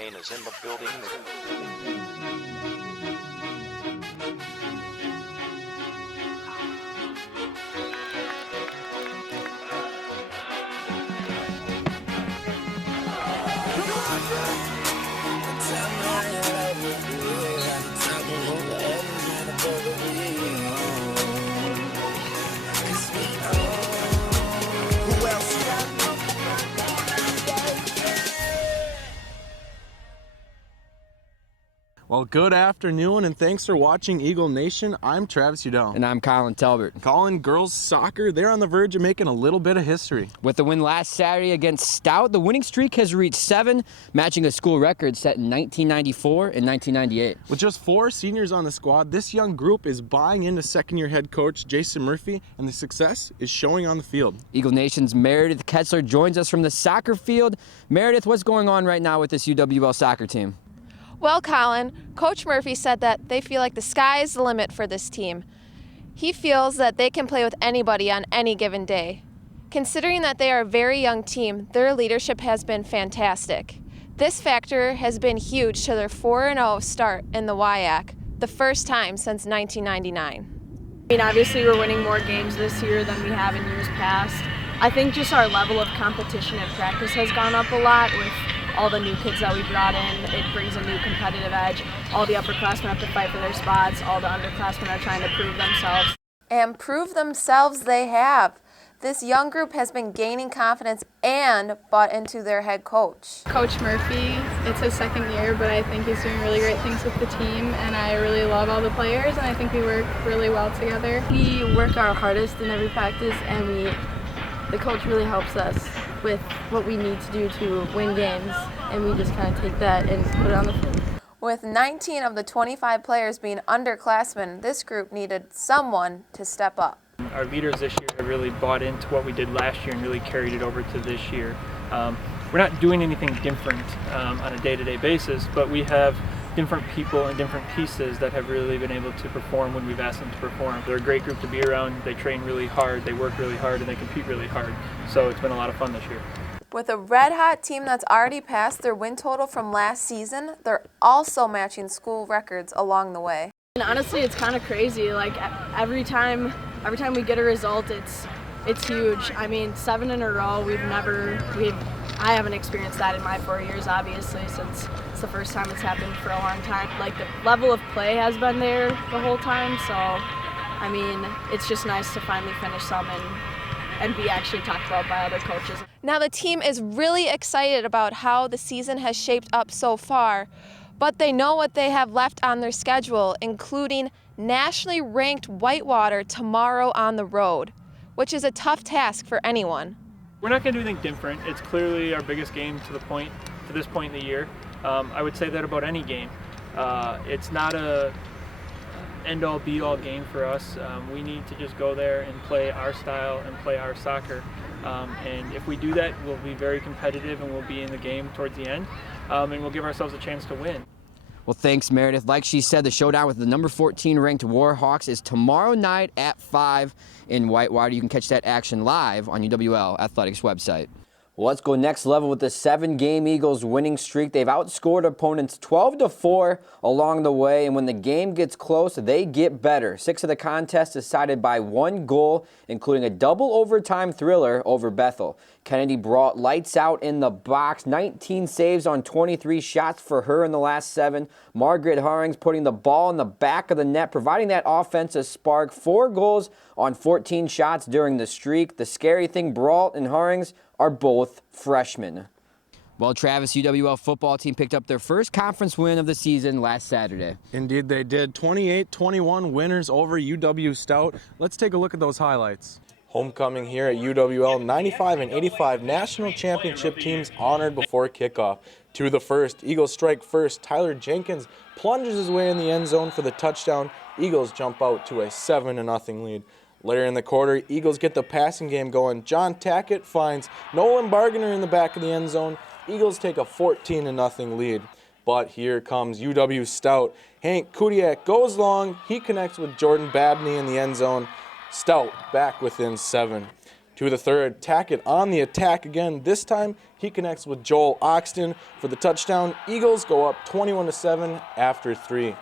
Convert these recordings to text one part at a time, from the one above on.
Kane is in the building. Well, good afternoon, and thanks for watching Eagle Nation. I'm Travis Udell. And I'm Colin Talbert. Colin, girls soccer, they're on the verge of making a little bit of history. With the win last Saturday against Stout, the winning streak has reached 7, matching a school record set in 1994 and 1998. With just 4 seniors on the squad, this young group is buying into second-year head coach Jason Murphy, and the success is showing on the field. Eagle Nation's Meredith Ketzler joins us from the soccer field. Meredith, what's going on right now with this UWL soccer team? Well, Colin, Coach Murphy said that they feel like the sky is the limit for this team. He feels that they can play with anybody on any given day. Considering that they are a very young team, their leadership has been fantastic. This factor has been huge to their 4-0 start in the WIAC, the first time since 1999. I mean, obviously we're winning more games this year than we have in years past. I think just our level of competition and practice has gone up a lot with all the new kids that we brought in. It brings a new competitive edge. All the upperclassmen have to fight for their spots. All the underclassmen are trying to prove themselves. And prove themselves they have. This young group has been gaining confidence and bought into their head coach. Coach Murphy, it's his second year, but I think he's doing really great things with the team, and I really love all the players, and I think we work really well together. We work our hardest in every practice, and the coach really helps us with what we need to do to win games, and we just kind of take that and put it on the field. With 19 of the 25 players being underclassmen, this group needed someone to step up. Our leaders this year have really bought into what we did last year and really carried it over to this year. We're not doing anything different on a day-to-day basis, but we have different people and different pieces that have really been able to perform when we've asked them to perform. They're a great group to be around. They train really hard, they work really hard, and they compete really hard. So it's been a lot of fun this year. With a red-hot team that's already passed their win total from last season, they're also matching school records along the way. And honestly, it's kind of crazy. Like every time we get a result, it's huge. I mean, 7 in a row. I haven't experienced that in my 4 years, obviously, since it's the first time it's happened for a long time. Like, the level of play has been there the whole time, so, I mean, it's just nice to finally finish some and be actually talked about by other coaches. Now, the team is really excited about how the season has shaped up so far, but they know what they have left on their schedule, including nationally ranked Whitewater tomorrow on the road, which is a tough task for anyone. We're not going to do anything different. It's clearly our biggest game to this point in the year. I would say that about any game. It's not a end-all be-all game for us. We need to just go there and play our style and play our soccer. And if we do that, we'll be very competitive and we'll be in the game towards the end, and we'll give ourselves a chance to win. Well, thanks, Meredith. Like she said, the showdown with the number 14 ranked Warhawks is tomorrow night at 5 in Whitewater. You can catch that action live on UWL Athletics website. Well, let's go next level with the 7-game Eagles winning streak. They've outscored opponents 12-4 along the way, and when the game gets close, they get better. 6 of the contests decided by 1 goal, including a double overtime thriller over Bethel. Kennedy brought lights out in the box, 19 saves on 23 shots for her in the last 7. Margaret Harings putting the ball in the back of the net, providing that offensive spark. 4 goals on 14 shots during the streak. The scary thing, Brault and Harings are both freshmen. Well, Travis, UWL football team picked up their first conference win of the season last Saturday. Indeed they did. 28-21 winners over UW Stout. Let's take a look at those highlights. Homecoming here at UWL, 95 and 85 national championship teams honored before kickoff. To the first, Eagles strike first. Tyler Jenkins plunges his way in the end zone for the touchdown. Eagles jump out to a 7-0 lead. Later in the quarter, Eagles get the passing game going. John Tackett finds Nolan Bargainer in the back of the end zone. Eagles take a 14-0 lead. But here comes UW Stout. Hank Kudiak goes long. He connects with Jordan Babney in the end zone. Stout back within 7. To the third, Tackett on the attack again. This time, he connects with Joel Oxton for the touchdown. Eagles go up 21-7 after 3.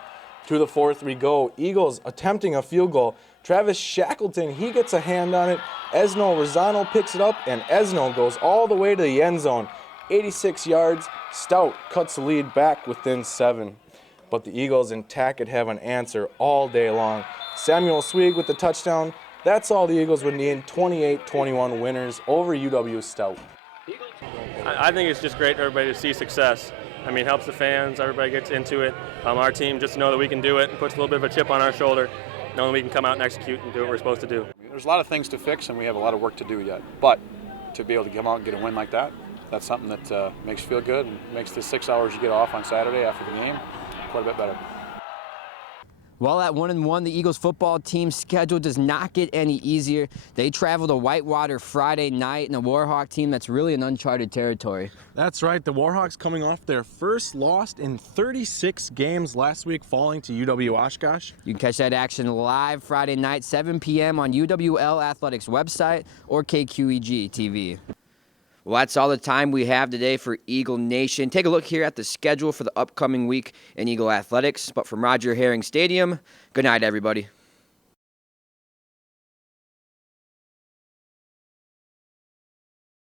To the fourth we go. Eagles attempting a field goal. Travis Shackleton, he gets a hand on it. Esno Rosano picks it up, and Esno goes all the way to the end zone. 86 yards. Stout cuts the lead back within 7. But the Eagles and Tackett have an answer all day long. Samuel Swig with the touchdown. That's all the Eagles would need. 28-21 winners over UW Stout. I think it's just great for everybody to see success. I mean, it helps the fans, everybody gets into it. Our team, just to know that we can do it, puts a little bit of a chip on our shoulder, knowing we can come out and execute and do what we're supposed to do. There's a lot of things to fix, and we have a lot of work to do yet. But to be able to come out and get a win like that, that's something that makes you feel good and makes the 6 hours you get off on Saturday after the game quite a bit better. Well, at 1-1, the Eagles football team's schedule does not get any easier. They travel to Whitewater Friday night, and a Warhawk team that's really in uncharted territory. That's right. The Warhawks coming off their first loss in 36 games last week, falling to UW Oshkosh. You can catch that action live Friday night, 7 p.m. on UWL Athletics website or KQEG TV. Well, that's all the time we have today for Eagle Nation. Take a look here at the schedule for the upcoming week in Eagle Athletics. But from Roger Herring Stadium, good night, everybody.